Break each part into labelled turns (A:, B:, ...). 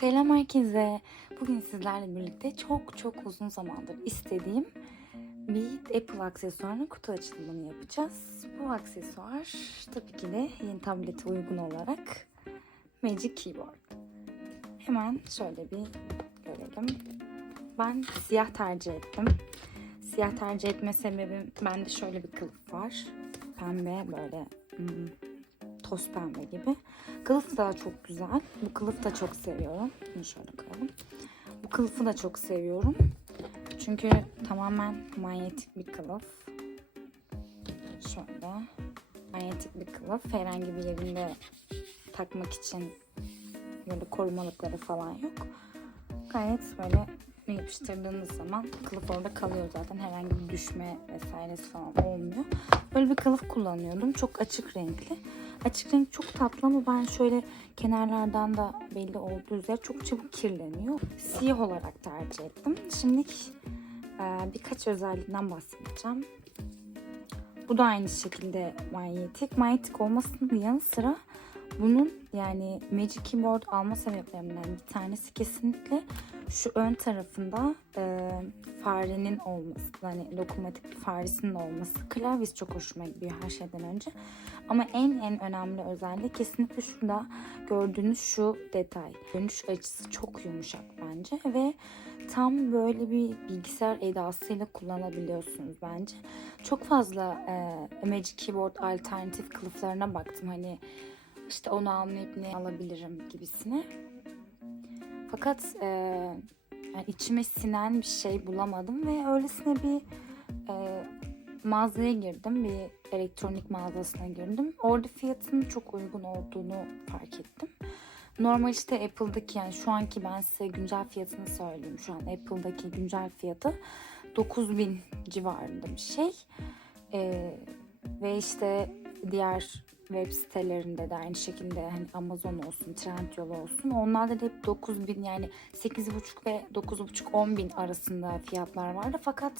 A: Selam herkese. Bugün sizlerle birlikte çok çok uzun zamandır istediğim bir Apple aksesuarının kutu açılımını yapacağız. Bu aksesuar tabii ki de yeni tablete uygun olarak Magic Keyboard. Hemen şöyle bir görelim. Ben siyah tercih ettim. Siyah tercih etme sebebim bende şöyle bir kılıf var. Pembe böyle hmm, toz pembe gibi. Kılıf da çok güzel. Bu kılıf da çok seviyorum. Bunu şöyle koyalım. Bu kılıfı da çok seviyorum. Çünkü tamamen manyetik bir kılıf. Şöyle. Manyetik bir kılıf. Herhangi bir yerinde takmak için böyle korumalıkları falan yok. Gayet böyle yapıştırdığınız zaman kılıf orada kalıyor zaten. Herhangi bir düşme vesairesi falan olmuyor. Böyle bir kılıf kullanıyordum. Çok açık renkli. Açık renk çok tatlı ama ben şöyle kenarlardan da belli olduğu üzere çok çabuk kirleniyor. Siyah olarak tercih ettim. Şimdi e, birkaç özelliğinden bahsedeceğim. Bu da aynı şekilde manyetik. Manyetik olmasının yanı sıra bunun yani Magic Keyboard alma sebeplerimden bir tanesi kesinlikle şu ön tarafında e, farenin olması. Yani lokomotif faresinin olması. Klavyesi çok hoşuma gidiyor her şeyden önce. Ama en en önemli özelliği kesinlikle şurada gördüğünüz şu detay. Dönüş açısı çok yumuşak bence ve tam böyle bir bilgisayar edasıyla kullanabiliyorsunuz bence. Çok fazla e, Magic Keyboard alternatif kılıflarına baktım. Hani işte onu almayıp ne alabilirim gibisine. Fakat e, yani içime sinen bir şey bulamadım ve öylesine bir e, mağazaya girdim. Bir elektronik mağazasına girdim. Orada fiyatının çok uygun olduğunu fark ettim. Normal işte Apple'daki yani şu anki ben size güncel fiyatını söyleyeyim. Şu an Apple'daki güncel fiyatı 9000 civarında bir şey. Ee, ve işte diğer web sitelerinde de aynı şekilde hani Amazon olsun, Trendyol olsun. Onlarda da hep 9000 yani 8,5 ve 9,5 10 bin arasında fiyatlar vardı. Fakat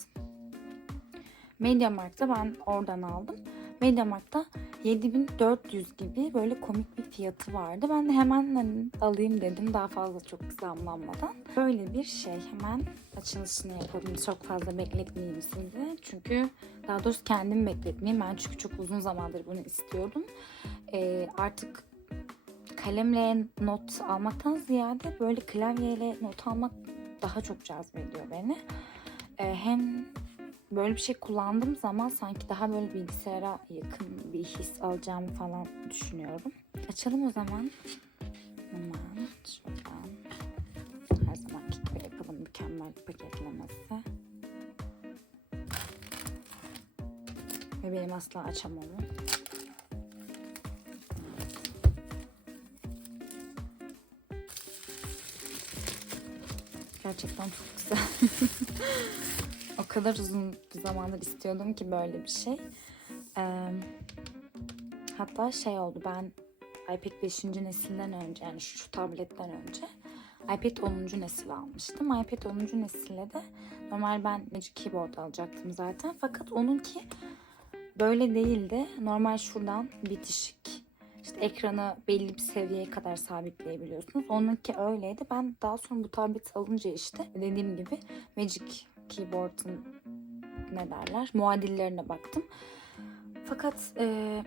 A: Mediamarkt'ta ben oradan aldım. Mediamarkt'ta 7400 gibi böyle komik bir fiyatı vardı. Ben de hemen hani alayım dedim daha fazla çok zamlanmadan. Böyle bir şey hemen açılışını yapalım. Çok fazla bekletmeyeyim sizi. Çünkü daha doğrusu kendimi bekletmeyeyim. Ben çünkü çok uzun zamandır bunu istiyordum. Ee, artık kalemle not almaktan ziyade böyle klavyeyle not almak daha çok cezbediyor beni. Ee, hem böyle bir şey kullandığım zaman sanki daha böyle bilgisayara yakın bir his alacağımı falan düşünüyorum. Açalım o zaman. Hemen şuradan. Her zamanki gibi yapalım mükemmel paketlemesi. Ve benim asla açamamı. Gerçekten çok güzel. kadar uzun bir zamandır istiyordum ki böyle bir şey. Ee, hatta şey oldu ben iPad 5. nesilden önce yani şu, şu tabletten önce iPad 10. nesil almıştım. iPad 10. nesille de normal ben Magic Keyboard alacaktım zaten. Fakat onunki böyle değildi. Normal şuradan bitişik. İşte ekranı belli bir seviyeye kadar sabitleyebiliyorsunuz. Onunki öyleydi. Ben daha sonra bu tablet alınca işte dediğim gibi Magic Keyboard'un ne derler muadillerine baktım. Fakat e,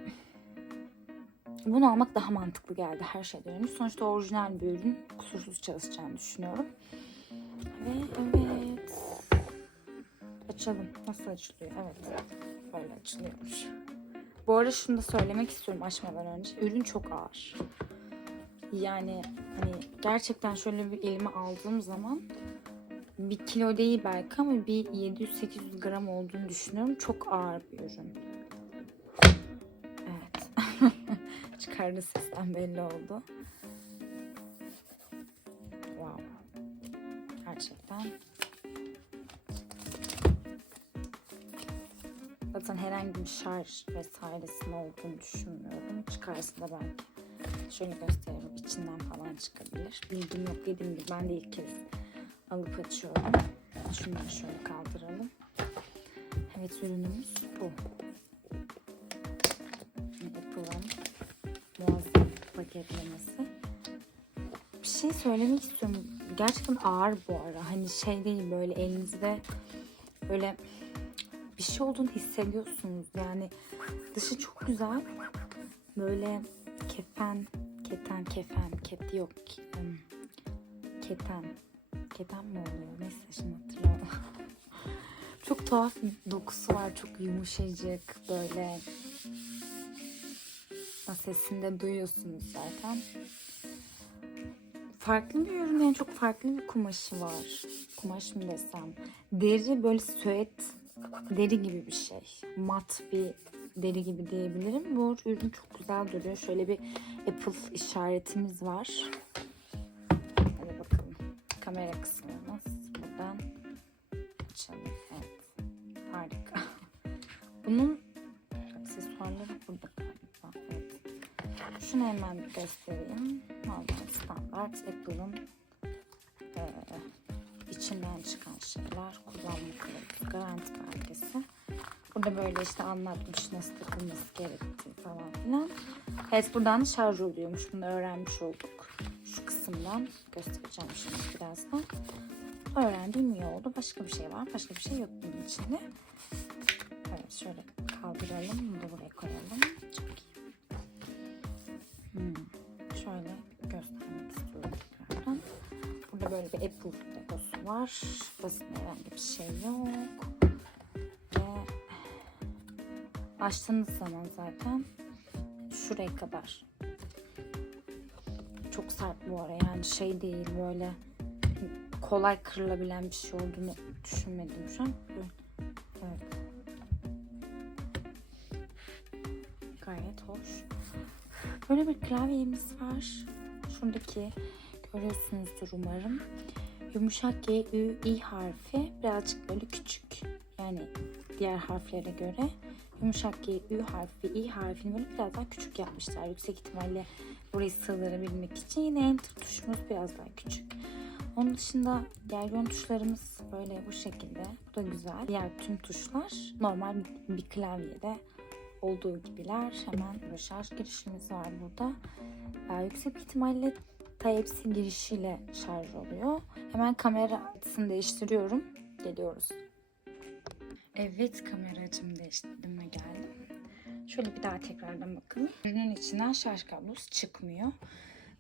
A: bunu almak daha mantıklı geldi her şeyden önce. Sonuçta orijinal bir ürün kusursuz çalışacağını düşünüyorum. Ve evet açalım. Nasıl açılıyor? Evet böyle açılıyormuş. Bu arada şunu da söylemek istiyorum açmadan önce. Ürün çok ağır. Yani hani gerçekten şöyle bir elime aldığım zaman bir kilo değil belki ama bir 700-800 gram olduğunu düşünüyorum. Çok ağır bir ürün. Evet. Çıkardı sesten belli oldu. Wow. Gerçekten. Zaten herhangi bir şarj vesairesinin olduğunu düşünmüyorum. Çıkarsa da belki. Şöyle göstereyim. içinden falan çıkabilir. Bilgim yok dediğim gibi ben de ilk kez alıp açıyorum. Şunları şöyle kaldıralım. Evet ürünümüz bu. Apple'ın muazzam paketlemesi. bir şey söylemek istiyorum. Gerçekten ağır bu ara. Hani şey değil böyle elinizde böyle bir şey olduğunu hissediyorsunuz. Yani dışı çok güzel. Böyle kefen, keten, kefen, ket yok. ki. Keten. Keten mi oluyor? Neyse şimdi hatırlamıyorum. çok tuhaf bir dokusu var. Çok yumuşacık böyle. Sesinde duyuyorsunuz zaten. Farklı bir ürün yani çok farklı bir kumaşı var. Kumaş mı desem. Deri böyle süet deri gibi bir şey. Mat bir deri gibi diyebilirim. Bu ürün çok güzel duruyor. Şöyle bir Apple işaretimiz var. Kamera kısmımız. Buradan açalım. Evet. Harika. Bunun aksesuarları burada galiba. Evet. Şunu hemen bir göstereyim. Normal standart Apple'ın eee, içinden çıkan şeyler. Kullanma kılavuzu, garanti belgesi. Burada böyle işte anlatmış nasıl takılması gerektiği falan filan. Evet buradan şarj oluyormuş. Bunu öğrenmiş olduk. Şu kısımdan göstereceğim şimdi birazdan. Öğrendiğim iyi oldu. Başka bir şey var. Başka bir şey yok bunun içinde. Evet şöyle kaldıralım. Bunu da buraya koyalım. Çok iyi. Hmm. Şöyle göstermek istiyorum tekrardan. Burada böyle bir Apple logosu var. Basın herhangi bir şey yok. Ve açtığınız zaman zaten şuraya kadar. Çok sert bu ara yani şey değil böyle kolay kırılabilen bir şey olduğunu düşünmedim şu an. Evet. Gayet hoş. Böyle bir klavyemiz var. Şuradaki görüyorsunuzdur umarım. Yumuşak G, Ü, İ harfi birazcık böyle küçük. Yani diğer harflere göre yumuşak G, Ü harfi, İ harfini böyle biraz daha küçük yapmışlar. Yüksek ihtimalle burayı sığdırabilmek için. Yine enter tuşumuz biraz daha küçük. Onun dışında yön tuşlarımız böyle bu şekilde. Bu da güzel. Diğer tüm tuşlar normal bir, bir klavyede olduğu gibiler. Hemen böyle şarj girişimiz var burada. Ee, yüksek ihtimalle Type-C girişiyle şarj oluyor. Hemen kamera açısını değiştiriyorum. Geliyoruz. Evet kameracımı değiştirdim ve geldim. Şöyle bir daha tekrardan bakalım. Ürünün içinden şarj kablosu çıkmıyor.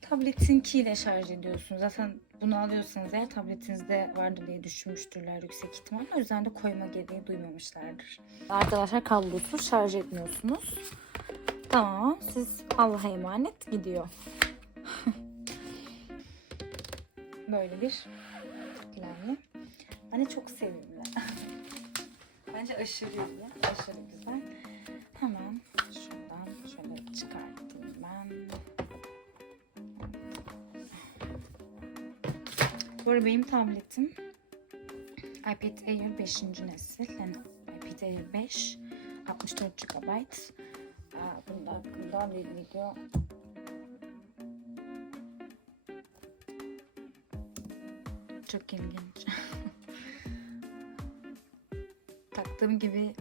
A: Tabletinkiyle şarj ediyorsunuz. Zaten bunu alıyorsanız eğer tabletinizde vardır diye düşünmüştürler yüksek ihtimalle. O yüzden de koyma gereği duymamışlardır. Arkadaşlar kablosuz şarj etmiyorsunuz. Tamam siz Allah'a emanet gidiyor. Böyle bir klavye. Bence çok sevimli. Bence aşırı iyi. Aşırı güzel. Hemen şuradan şöyle çıkartayım ben. Bu arada benim tabletim iPad Air 5. nesil. Yani iPad Air 5 64 GB. Aa, Bunda hakkında bir video çok ilginç. Taktığım gibi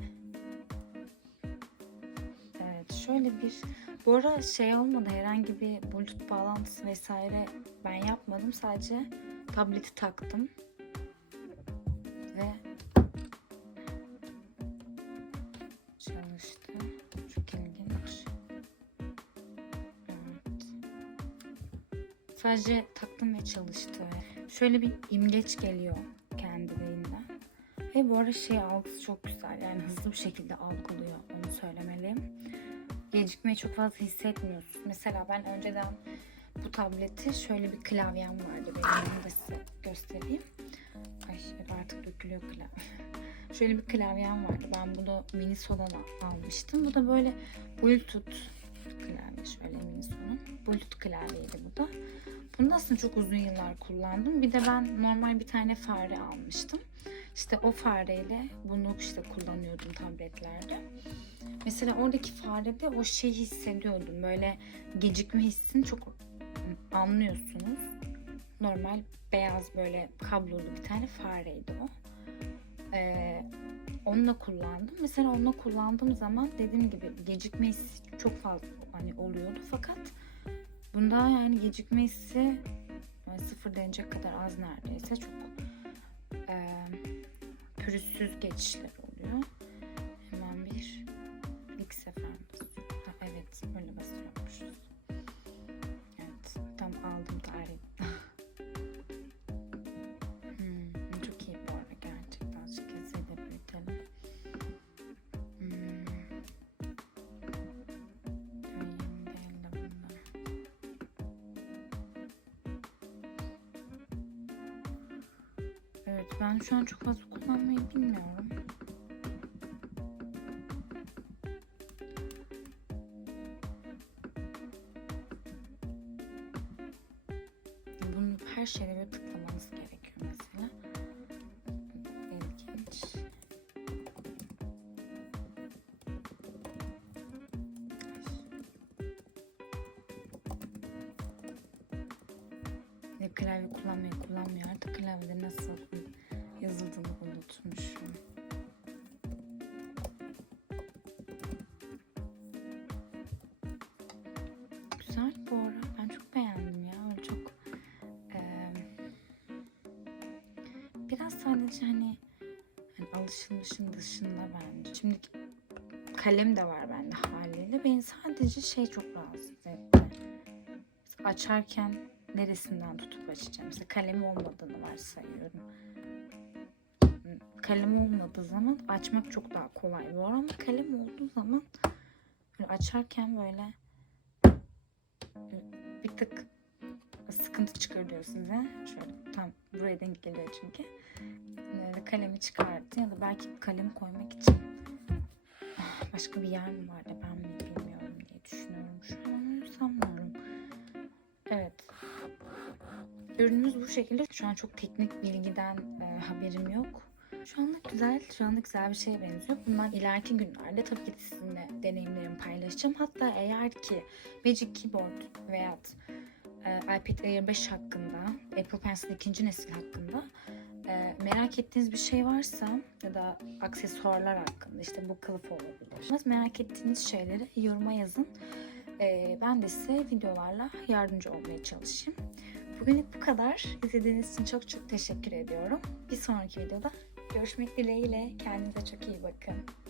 A: şöyle bir bu ara şey olmadı herhangi bir bluetooth bağlantısı vesaire ben yapmadım. Sadece tableti taktım. Ve çalıştı. Çok ilginç evet. Sadece taktım ve çalıştı şöyle bir imgeç geliyor kendiliğinden. Ve bu arada şey algısı çok güzel. Yani hızlı bir şekilde algılıyor onu söylemeliyim gecikmeyi çok fazla hissetmiyorsun. Mesela ben önceden bu tableti şöyle bir klavyem vardı. Benim yanımda size göstereyim. Ay artık dökülüyor klavye. şöyle bir klavyem vardı. Ben bunu Miniso'dan al- almıştım. Bu da böyle Bluetooth klavye. Şöyle Miniso'nun. Bluetooth klavyeydi bu da. Bunu aslında çok uzun yıllar kullandım. Bir de ben normal bir tane fare almıştım. İşte o fareyle bunu işte kullanıyordum tabletlerde. Mesela oradaki farede o şeyi hissediyordum. Böyle gecikme hissini çok anlıyorsunuz. Normal beyaz böyle kablolu bir tane fareydi o. Ee, onunla kullandım. Mesela onunla kullandığım zaman dediğim gibi gecikme hissi çok fazla hani oluyordu. Fakat bunda yani gecikme hissi Böyle sıfır denecek kadar az neredeyse. Çok pürüzsüz geçişler oluyor. Evet ben şu an çok fazla kullanmayı bilmiyorum. Bunu her şeyde alışılmışın dışında bence. Şimdi kalem de var bende haliyle. Beni sadece şey çok rahatsız etti. Açarken neresinden tutup açacağım? Mesela kalem olmadığını varsayıyorum. Kalem olmadığı zaman açmak çok daha kolay bu ama kalem olduğu zaman açarken böyle bir tık sıkıntı çıkarıyor size. Şöyle tam buraya denk geliyor çünkü. Kalemi çıkarttı ya da belki kalemi koymak için başka bir yer mi var da ben mi bilmiyorum diye düşünüyorum. Şu an sanmıyorum. Evet. Ürünümüz bu şekilde. Şu an çok teknik bilgiden e, haberim yok. Şu anlık güzel, şu anlık güzel bir şeye benziyor. Bundan ileriki günlerde tabii ki sizinle deneyimlerimi paylaşacağım. Hatta eğer ki Magic Keyboard veya e, iPad Air 5 hakkında, Apple Pencil ikinci nesil hakkında e, merak ettiğiniz bir şey varsa ya da aksesuarlar hakkında işte bu kılıf olabilir. Merak ettiğiniz şeyleri yoruma yazın. E, ben de size videolarla yardımcı olmaya çalışayım. Bugünlük bu kadar. İzlediğiniz için çok çok teşekkür ediyorum. Bir sonraki videoda görüşmek dileğiyle. Kendinize çok iyi bakın.